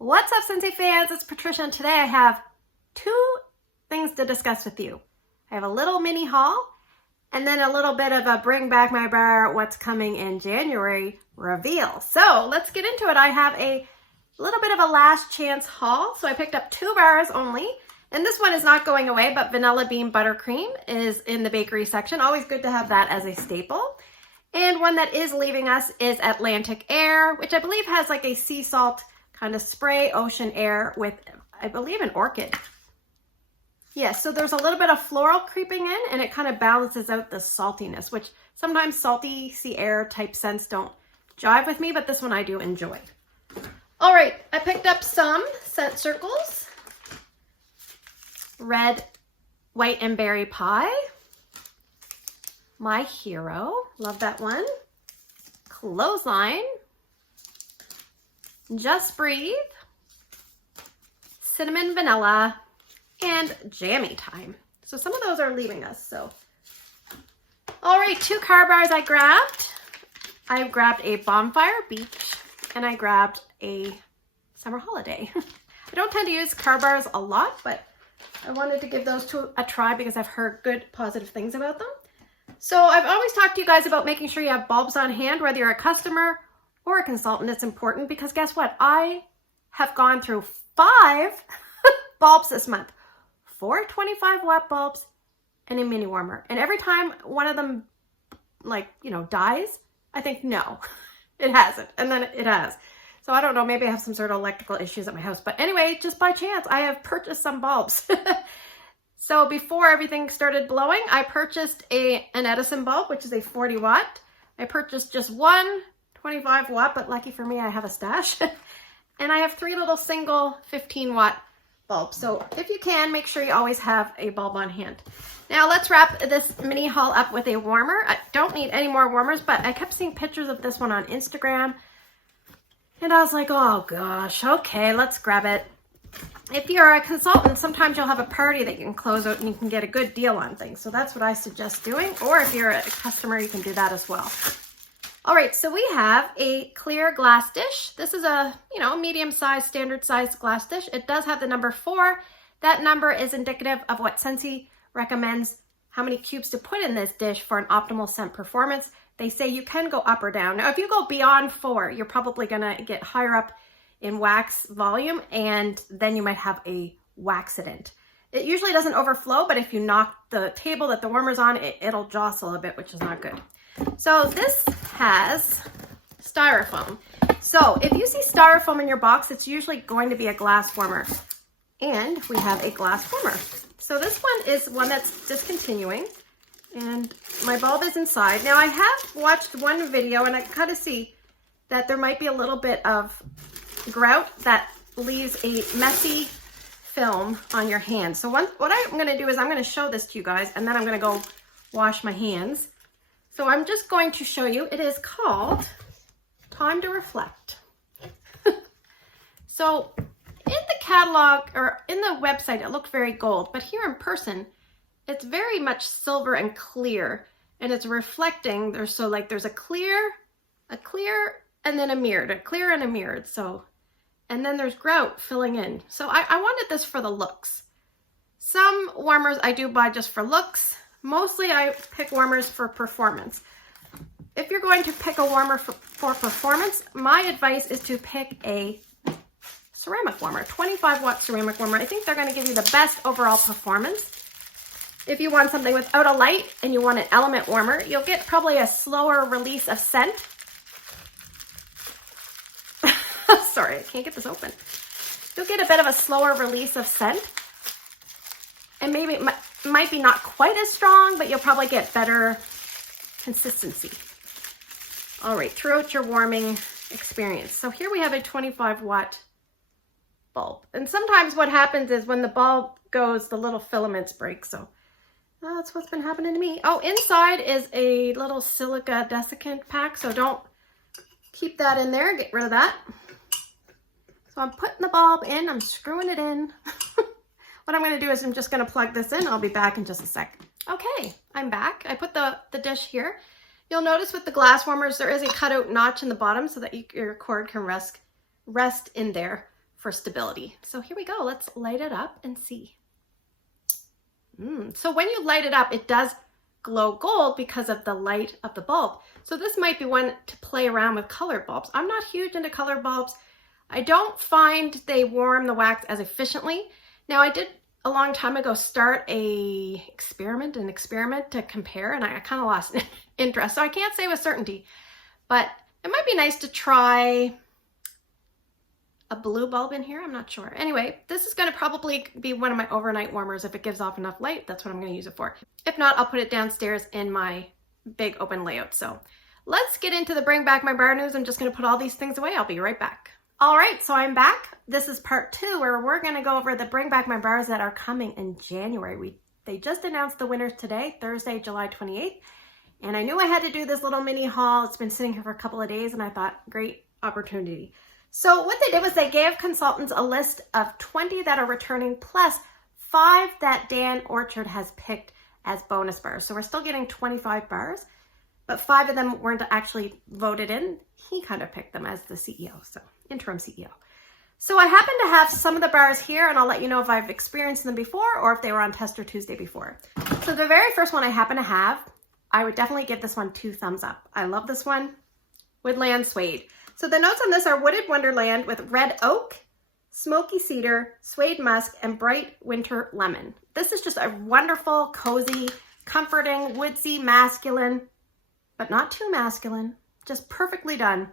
What's up, Scentsy fans? It's Patricia, and today I have two things to discuss with you. I have a little mini haul, and then a little bit of a bring back my bar, what's coming in January reveal. So let's get into it. I have a little bit of a last chance haul. So I picked up 2 bars only, and this one is not going away, but Vanilla Bean Buttercream is in the bakery section. Always good to have that as a staple. And one that is leaving us is Atlantic Air, which I believe has like a sea salt kind of spray ocean air with, I believe, an orchid. Yes, so there's a little bit of floral creeping in, and it kind of balances out the saltiness, which sometimes salty sea air type scents don't jive with me, but this one I do enjoy. All right, I picked up some scent circles. Red, white, and berry pie. My hero, love that one. Clothesline. Just Breathe, Cinnamon Vanilla, and Jammy Time. So some of those are leaving us. So, all right, 2 car bars I grabbed. I grabbed a Bonfire Beach, and I grabbed a Summer Holiday. I don't tend to use car bars a lot, but I wanted to give those two a try because I've heard good, positive things about them. So I've always talked to you guys about making sure you have bulbs on hand, whether you're a customer or a consultant. It's important because guess what? I have gone through 5 bulbs this month. 4 25-watt bulbs and a mini warmer. And every time one of them, dies, I think, no, it hasn't. And then it has. So I don't know, maybe I have some sort of electrical issues at my house. But anyway, just by chance, I have purchased some bulbs. So before everything started blowing, I purchased an Edison bulb, which is a 40 watt. I purchased just one 25 watt, but lucky for me, I have a stash. And I have 3 little single 15 watt bulbs. So if you can, make sure you always have a bulb on hand. Now let's wrap this mini haul up with a warmer. I don't need any more warmers, but I kept seeing pictures of this one on Instagram. And I was like, oh gosh, okay, let's grab it. If you're a consultant, sometimes you'll have a party that you can close out and you can get a good deal on things. So that's what I suggest doing. Or if you're a customer, you can do that as well. All right, so we have a clear glass dish. This is a, medium-sized, standard-sized glass dish. It does have the number 4. That number is indicative of what Scentsy recommends, how many cubes to put in this dish for an optimal scent performance. They say you can go up or down. Now, if you go beyond 4, you're probably gonna get higher up in wax volume, and then you might have a waxident. It usually doesn't overflow, but if you knock the table that the warmer's on, it'll jostle a bit, which is not good. So this has styrofoam. So if you see styrofoam in your box, it's usually going to be a glass warmer. And we have a glass warmer. So this one is one that's discontinuing, and my bulb is inside. Now I have watched one video, and I can kind of see that there might be a little bit of grout that leaves a messy film on your hands. So what I'm going to do is I'm going to show this to you guys, and then I'm going to go wash my hands. So I'm just going to show you. It is called Time to Reflect. So in the catalog or in the website, it looked very gold, but here in person, it's very much silver and clear, and it's reflecting. There's a clear, and then a mirrored, a clear and a mirrored. So, and then there's grout filling in. So I wanted this for the looks. Some warmers I do buy just for looks. Mostly I pick warmers for performance. If you're going to pick a warmer for performance, my advice is to pick a ceramic warmer, 25 watt ceramic warmer. I think they're going to give you the best overall performance. If you want something without a light and you want an element warmer, you'll get probably a slower release of scent. Sorry, I can't get this open. You'll get a bit of a slower release of scent. And maybe it might be not quite as strong, but you'll probably get better consistency. All right, throughout your warming experience. So here we have a 25 watt bulb. And sometimes what happens is when the bulb goes, the little filaments break. So that's what's been happening to me. Oh, inside is a little silica desiccant pack. So don't keep that in there. Get rid of that. So I'm putting the bulb in. I'm screwing it in. What I'm going to do is I'm just going to plug this in. I'll be back in just a sec. Okay, I'm back. I put the dish here. You'll notice with the glass warmers, there is a cutout notch in the bottom so that your cord can rest in there for stability. So here we go. Let's light it up and see. So when you light it up, it does glow gold because of the light of the bulb. So this might be one to play around with colored bulbs. I'm not huge into colored bulbs. I don't find they warm the wax as efficiently. Now I did a long time ago start an experiment to compare, and I kind of lost interest. So I can't say with certainty, but it might be nice to try a blue bulb in here. I'm not sure. Anyway, this is going to probably be one of my overnight warmers. If it gives off enough light, that's what I'm going to use it for. If not, I'll put it downstairs in my big open layout. So let's get into the bring back my bar news. I'm just going to put all these things away. I'll be right back. All right, so I'm back. This is part 2 where we're going to go over the bring back my bars that are coming in January. They just announced the winners today, Thursday, July 28th. And I knew I had to do this little mini haul. It's been sitting here for a couple of days and I thought, great opportunity. So what they did was they gave consultants a list of 20 that are returning plus 5 that Dan Orchard has picked as bonus bars. So we're still getting 25 bars, but 5 of them weren't actually voted in. He kind of picked them as the CEO, so interim CEO. So I happen to have some of the bars here and I'll let you know if I've experienced them before or if they were on Tester Tuesday before. So the very first one I happen to have, I would definitely give this one 2 thumbs up. I love this one, Woodland Suede. So the notes on this are Wooded Wonderland with red oak, smoky cedar, suede musk, and bright winter lemon. This is just a wonderful, cozy, comforting, woodsy, masculine, but not too masculine, just perfectly done.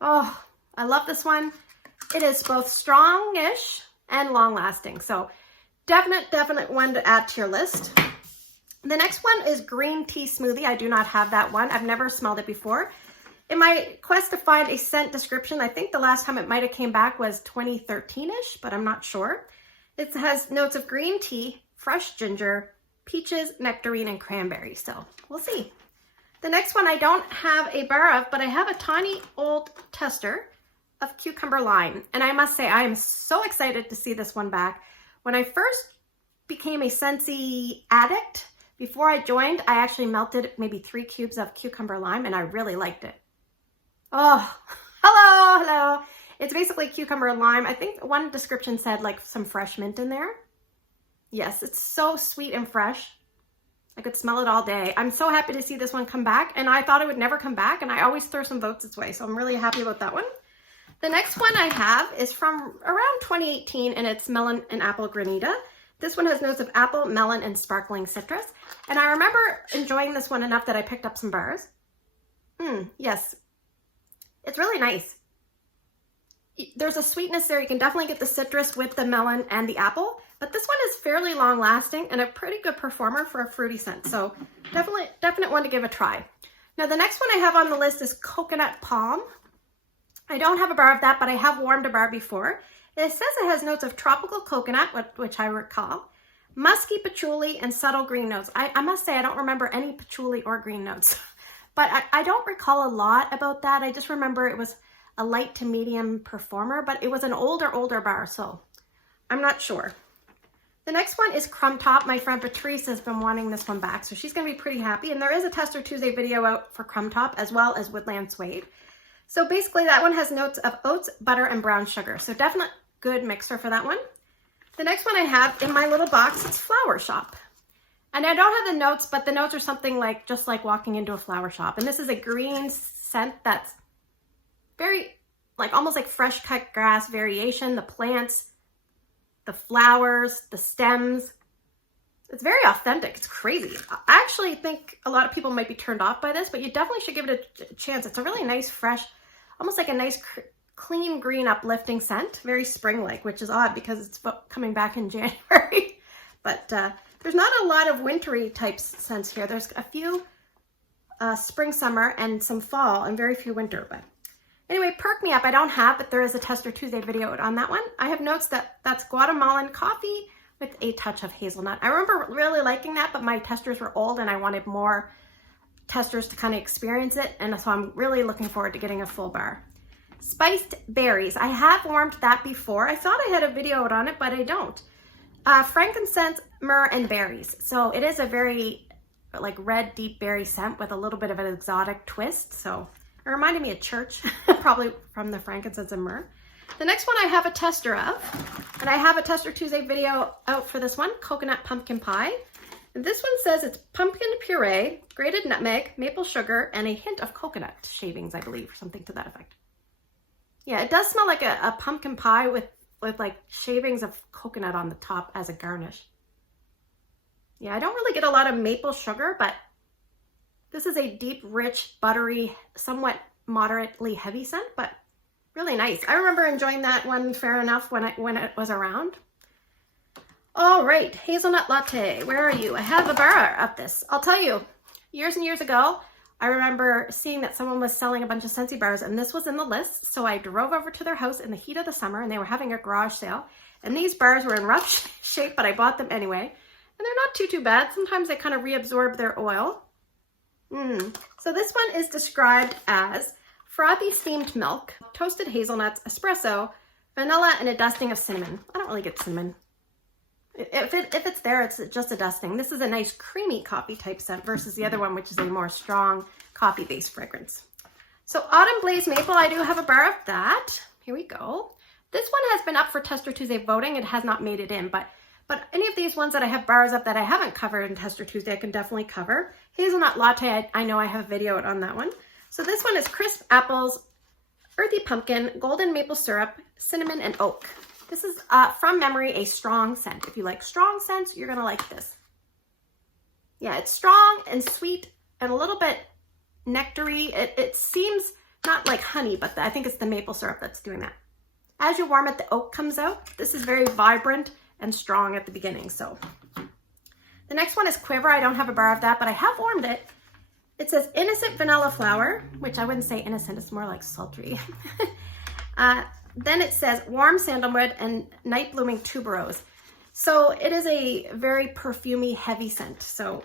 Oh, I love this one. It is both strongish and long-lasting. So definite one to add to your list. The next one is Green Tea Smoothie. I do not have that one. I've never smelled it before. In my quest to find a scent description, I think the last time it might have came back was 2013-ish, but I'm not sure. It has notes of green tea, fresh ginger, peaches, nectarine, and cranberry. So we'll see. The next one I don't have a bar of, but I have a tiny old tester of cucumber lime. And I must say, I am so excited to see this one back. When I first became a Scentsy addict, before I joined, I actually melted maybe 3 cubes of cucumber lime and I really liked it. Oh, hello. It's basically cucumber and lime. I think one description said like some fresh mint in there. Yes, it's so sweet and fresh. I could smell it all day. I'm so happy to see this one come back, and I thought it would never come back, and I always throw some votes its way, so I'm really happy about that one. The next one I have is from around 2018, and it's Melon and Apple Granita. This one has notes of apple, melon, and sparkling citrus. And I remember enjoying this one enough that I picked up some bars. Yes. It's really nice. There's a sweetness there. You can definitely get the citrus with the melon and the apple, but this one is fairly long lasting and a pretty good performer for a fruity scent. So definite one to give a try. Now the next one I have on the list is Coconut Palm. I don't have a bar of that, but I have warmed a bar before. It says it has notes of tropical coconut, which I recall, musky patchouli, and subtle green notes. I must say I don't remember any patchouli or green notes. But I don't recall a lot about that. I just remember it was a light to medium performer, but it was an older bar, so I'm not sure. The next one is Crumb Top. My friend Patrice has been wanting this one back, so she's going to be pretty happy. And there is a Tester Tuesday video out for Crumb Top as well as Woodland Suede. So basically that one has notes of oats, butter, and brown sugar. So definite good mixer for that one. The next one I have in my little box is Flower Shop. And I don't have the notes, but the notes are something like, just like walking into a flower shop. And this is a green scent that's very, like almost like fresh cut grass variation. The plants, the flowers, the stems. It's very authentic. It's crazy. I actually think a lot of people might be turned off by this, but you definitely should give it a chance. It's a really nice, fresh, almost like a nice, clean, green, uplifting scent. Very spring-like, which is odd because it's coming back in January. But there's not a lot of wintry type scents here. There's a few spring, summer, and some fall, and very few winter. But anyway, Perk Me Up I don't have, but there is a Tester Tuesday video on that one. I have notes that's Guatemalan coffee with a touch of hazelnut. I remember really liking that, but my testers were old and I wanted more testers to kind of experience it. And so I'm really looking forward to getting a full bar. Spiced Berries. I have warmed that before. I thought I had a video out on it, but I don't. Frankincense, myrrh, and berries. So it is a very like red, deep berry scent with a little bit of an exotic twist. So it reminded me of church, probably from the frankincense and myrrh. The next one I have a tester of, and I have a Tester Tuesday video out for this one, coconut pumpkin pie. And this one says it's pumpkin puree, grated nutmeg, maple sugar, and a hint of coconut shavings, I believe, or something to that effect. Yeah, it does smell like a pumpkin pie with like shavings of coconut on the top as a garnish. Yeah, I don't really get a lot of maple sugar, but this is a deep, rich, buttery, somewhat moderately heavy scent, but really nice. I remember enjoying that one fair enough when it was around. All right, hazelnut latte. Where are you? I have a bar of this. I'll tell you, years and years ago, I remember seeing that someone was selling a bunch of Scentsy bars, and this was in the list. So I drove over to their house in the heat of the summer, and they were having a garage sale. And these bars were in rough shape, but I bought them anyway. And they're not too bad. Sometimes they kind of reabsorb their oil. So this one is described as frothy steamed milk, toasted hazelnuts, espresso, vanilla, and a dusting of cinnamon. I don't really get cinnamon. If it's there, it's just a dusting. This is a nice creamy coffee type scent versus the other one, which is a more strong coffee based fragrance. So Autumn Blaze Maple, I do have a bar of that. Here we go. This one has been up for Tester Tuesday voting. It has not made it in, but any of these ones that I have bars of that I haven't covered in Tester Tuesday, I can definitely cover. Hazelnut Latte, I know I have a video on that one. So this one is crisp apples, earthy pumpkin, golden maple syrup, cinnamon, and oak. This is, from memory, a strong scent. If you like strong scents, you're going to like this. Yeah, it's strong and sweet and a little bit nectary. It seems not like honey, but I think it's the maple syrup that's doing that. As you warm it, the oak comes out. This is very vibrant and strong at the beginning. So the next one is Quiver. I don't have a bar of that, but I have warmed it. It says innocent vanilla flower, which I wouldn't say innocent. It's more like sultry. Then it says warm sandalwood and night blooming tuberose. So it is a very perfumey, heavy scent. So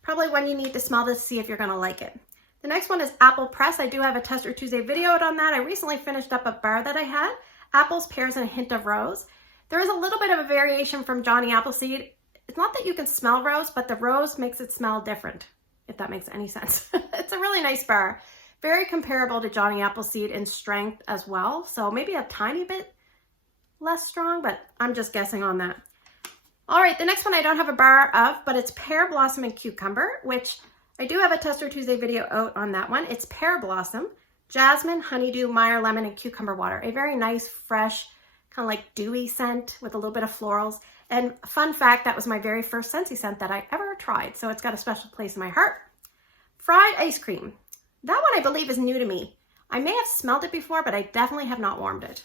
probably one you need to smell to see if you're gonna like it. The next one is Apple Press. I do have a Tester Tuesday video out on that. I recently finished up a bar that I had. Apples, pears, and a hint of rose. There is a little bit of a variation from Johnny Appleseed. It's not that you can smell rose, but the rose makes it smell different, if that makes any sense. It's a really nice bar. Very comparable to Johnny Appleseed in strength as well. So maybe a tiny bit less strong, but I'm just guessing on that. All right, the next one I don't have a bar of, but it's Pear Blossom and Cucumber, which I do have a Tester Tuesday video out on that one. It's Pear Blossom, Jasmine, Honeydew, Meyer Lemon, and Cucumber Water. A very nice, fresh, kind of like dewy scent with a little bit of florals. And fun fact, that was my very first Scentsy scent that I ever tried. So it's got a special place in my heart. Fried ice cream. That one I believe is new to me. I may have smelled it before, but I definitely have not warmed it.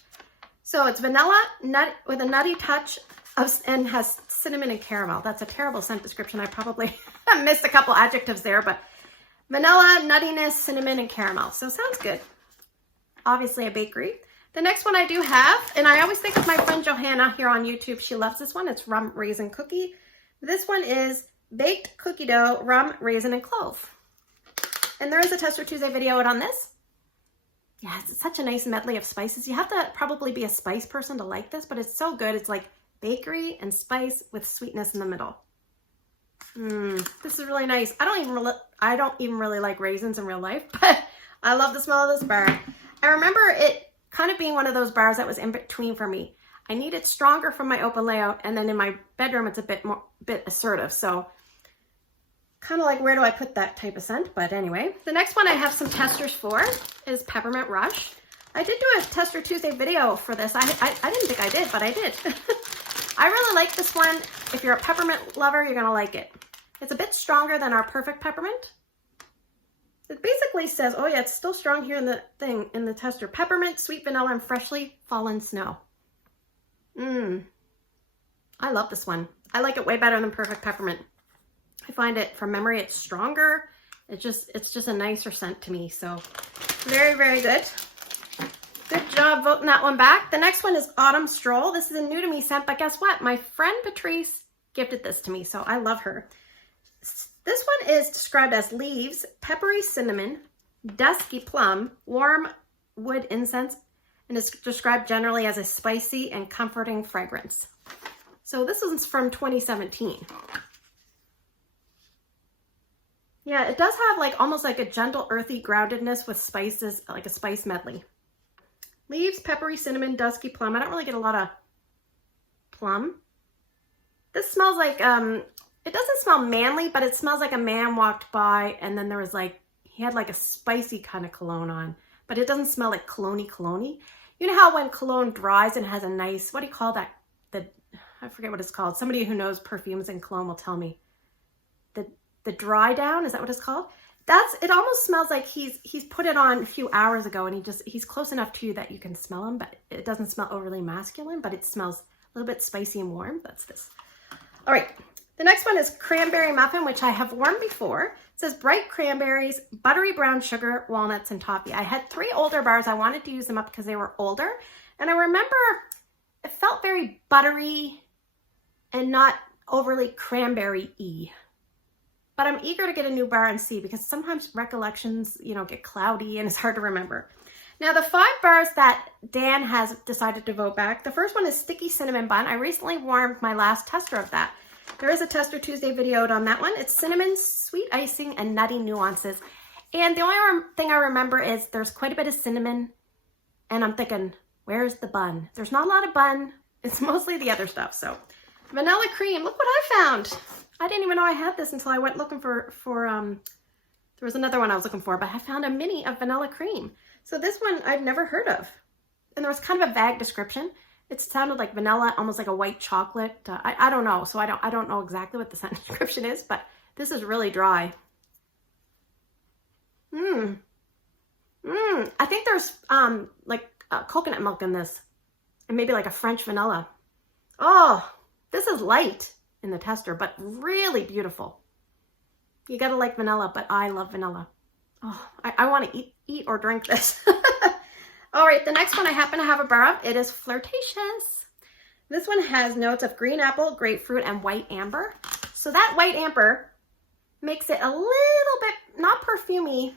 So it's vanilla nut with a nutty touch of, and has cinnamon and caramel. That's a terrible scent description. I probably missed a couple adjectives there, but vanilla, nuttiness, cinnamon, and caramel. So sounds good. Obviously a bakery. The next one I do have, and I always think of my friend Johanna here on YouTube. She loves this one. It's rum raisin cookie. This one is baked cookie dough, rum, raisin, and clove. And there is a Tester Tuesday video out on this. Yeah, it's such a nice medley of spices. You have to probably be a spice person to like this, but it's so good. It's like bakery and spice with sweetness in the middle. This is really nice. I don't even really like raisins in real life, but I love the smell of this bar. I remember it kind of being one of those bars that was in between for me. I need it stronger from my open layout, and then in my bedroom it's a bit assertive. So kind of like, where do I put that type of scent? But anyway, the next one I have some testers for is Peppermint Rush. I did do a Tester Tuesday video for this. I didn't think I did, but I did. I really like this one. If you're a peppermint lover, you're gonna like it. It's a bit stronger than our Perfect Peppermint. It basically says, oh yeah, it's still strong here in the thing, in the tester. Peppermint, sweet vanilla, and freshly fallen snow. I love this one. I like it way better than Perfect Peppermint. I find it, from memory, it's stronger. It's just a nicer scent to me. So very, very good. Good job voting that one back. The next one is Autumn Stroll. This is a new to me scent, but guess what? My friend Patrice gifted this to me, so I love her. This one is described as leaves, peppery cinnamon, dusky plum, warm wood incense, and is described generally as a spicy and comforting fragrance. So this is from 2017. Yeah, it does have like almost like a gentle earthy groundedness with spices, like a spice medley. Leaves, peppery, cinnamon, dusky plum. I don't really get a lot of plum. This smells like, it doesn't smell manly, but it smells like a man walked by and then there was like, he had like a spicy kind of cologne on, but it doesn't smell like cologne-y. You know how when cologne dries and has a nice, what do you call that? I forget what it's called. Somebody who knows perfumes and cologne will tell me. The dry down, is that what it's called? It almost smells like he's put it on a few hours ago and he's close enough to you that you can smell him, but it doesn't smell overly masculine, but it smells a little bit spicy and warm. That's this. All right, the next one is cranberry muffin, which I have worn before. It says bright cranberries, buttery brown sugar, walnuts, and toffee. I had 3 older bars. I wanted to use them up because they were older. And I remember it felt very buttery and not overly cranberry-y. But I'm eager to get a new bar and see because sometimes recollections, get cloudy and it's hard to remember. Now the 5 bars that Dan has decided to vote back, the first one is Sticky Cinnamon Bun. I recently warmed my last tester of that. There is a Tester Tuesday video on that one. It's cinnamon, sweet icing, and nutty nuances. And the only thing I remember is there's quite a bit of cinnamon and I'm thinking, where's the bun? There's not a lot of bun. It's mostly the other stuff. So vanilla cream, look what I found. I didn't even know I had this until I went looking for there was another one I was looking for, but I found a mini of vanilla cream. So this one I'd never heard of. And there was kind of a vague description. It sounded like vanilla, almost like a white chocolate. I don't know. So I don't know exactly what the scent description is, but this is really dry. I think there's like coconut milk in this and maybe like a French vanilla. Oh, this is light in the tester, but really beautiful. You gotta like vanilla, but I love vanilla. Oh, I want to eat or drink this. All right, the next one I happen to have a bar of. It is Flirtatious. This one has notes of green apple, grapefruit, and white amber. So that white amber makes it a little bit, not perfumey,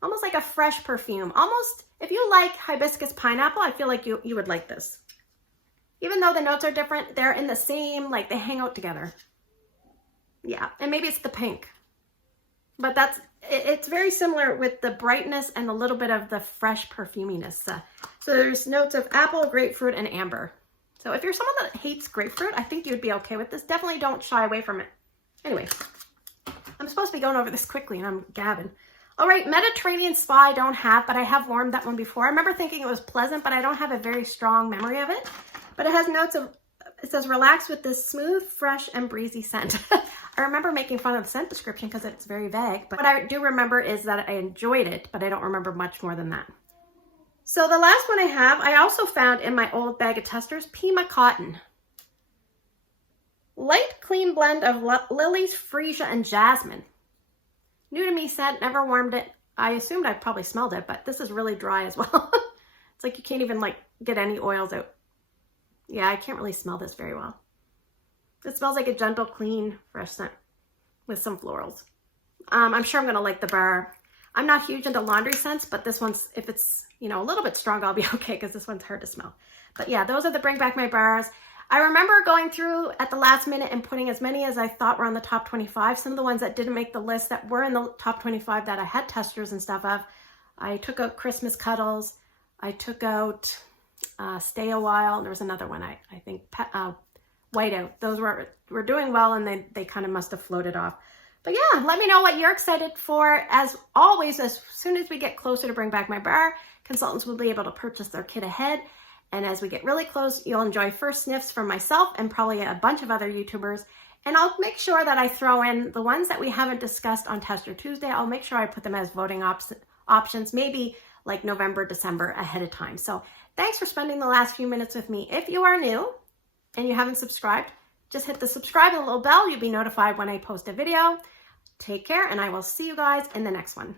almost like a fresh perfume. Almost, if you like hibiscus pineapple, I feel like you would like this. Even though the notes are different, they're in the same, like they hang out together. Yeah, and maybe it's the pink. But it's very similar with the brightness and a little bit of the fresh perfuminess. So there's notes of apple, grapefruit, and amber. So if you're someone that hates grapefruit, I think you'd be okay with this. Definitely don't shy away from it. Anyway, I'm supposed to be going over this quickly and I'm gabbing. All right, Mediterranean Spa I don't have, but I have warmed that one before. I remember thinking it was pleasant, but I don't have a very strong memory of it. But it has notes of, it says relax with this smooth, fresh, and breezy scent. I remember making fun of the scent description because it's very vague, but what I do remember is that I enjoyed it, but I don't remember much more than that. So the last one I have, I also found in my old bag of testers, Pima Cotton. Light, clean blend of lilies, freesia, and jasmine. New to me scent, never warmed it. I assumed I probably smelled it, but this is really dry as well. It's like you can't even like get any oils out. Yeah, I can't really smell this very well. It smells like a gentle, clean, fresh scent with some florals. I'm sure I'm gonna like the bar. I'm not huge into laundry scents, but this one's, if it's, a little bit strong, I'll be okay because this one's hard to smell. But yeah, those are the Bring Back My Bars. I remember going through at the last minute and putting as many as I thought were on the top 25. Some of the ones that didn't make the list that were in the top 25 that I had testers and stuff of. I took out Christmas Cuddles. I took out Stay a While. There was another one, I think, Whiteout. Those were doing well and they kind of must have floated off. But yeah, let me know what you're excited for. As always, as soon as we get closer to Bring Back My Bar, consultants will be able to purchase their kit ahead. And as we get really close, you'll enjoy first sniffs from myself and probably a bunch of other YouTubers. And I'll make sure that I throw in the ones that we haven't discussed on Tester Tuesday. I'll make sure I put them as voting options, maybe like November, December ahead of time. So thanks for spending the last few minutes with me. If you are new and you haven't subscribed, just hit the subscribe and the little bell. You'll be notified when I post a video. Take care, and I will see you guys in the next one.